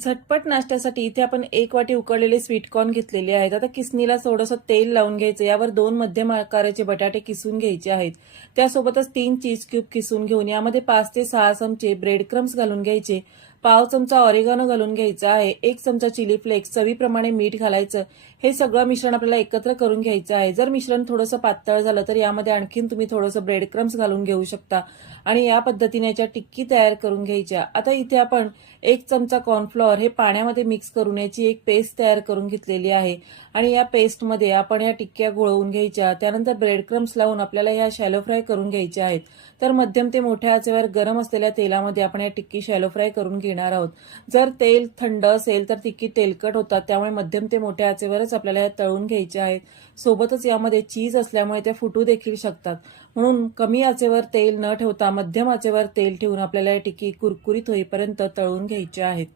झटपट नाश्त्यासाठी इथे आपण 1 वाटी उकडलेले स्वीटकॉर्न घेतलेले आहेत. आता किसणीला थोडंसं तेल लावून घ्यायचं. यावर 2 मध्यम आकाराचे बटाटे किसून घ्यायचे आहेत. त्यासोबतच 3 चीज क्यूब किसून घेऊन यामध्ये 5 ते 6 चमचे ब्रेड क्रम्स घालून घ्यायचे. पाव चमचा ऑरिगॅनो घालून घ्यायचा आहे. 1 चमचा चिली फ्लेक्स, चवीप्रमाणे मीठ घालायचं. हे सगळं मिश्रण आपल्याला एकत्र करून घ्यायचं आहे. जर मिश्रण थोडंसं पातळ झालं तर यामध्ये आणखीन तुम्ही थोडंसं ब्रेड क्रम्स घालून घेऊ शकता आणि या पद्धतीने याच्या टिक्की तयार करून घ्यायच्या. आता इथे आपण 1 चमचा कॉर्नफ्लॉवर हे पाण्यामध्ये मिक्स करून याची एक पेस्ट तयार करून घेतलेली आहे आणि या पेस्टमध्ये आपण या टिक्क्या गोळवून घ्यायच्या. त्यानंतर ब्रेड क्रम्स लावून आपल्याला ह्या शॅलो फ्राय करून घ्यायच्या आहेत. तर मध्यम ते मोठ्या आचेवर गरम असलेल्या तेलामध्ये आपण या टिक्की शॅलो फ्राय करून घेणार आहोत. जर तेल थंड असेल तर टिक्की तेलकट होतात, त्यामुळे मध्यम ते मोठ्या आचेवरच आपल्याला तळून घ्यायच्या आहेत. सोबतच यामध्ये चीज असल्यामुळे त्या फुटू देखील शकतात, म्हणून कमी आचेवर तेल न ठेवता मध्यम आचेवर तेल ठेवून आपल्याला या टिक्की कुरकुरीत होईपर्यंत तळून घ्यायच्या आहेत.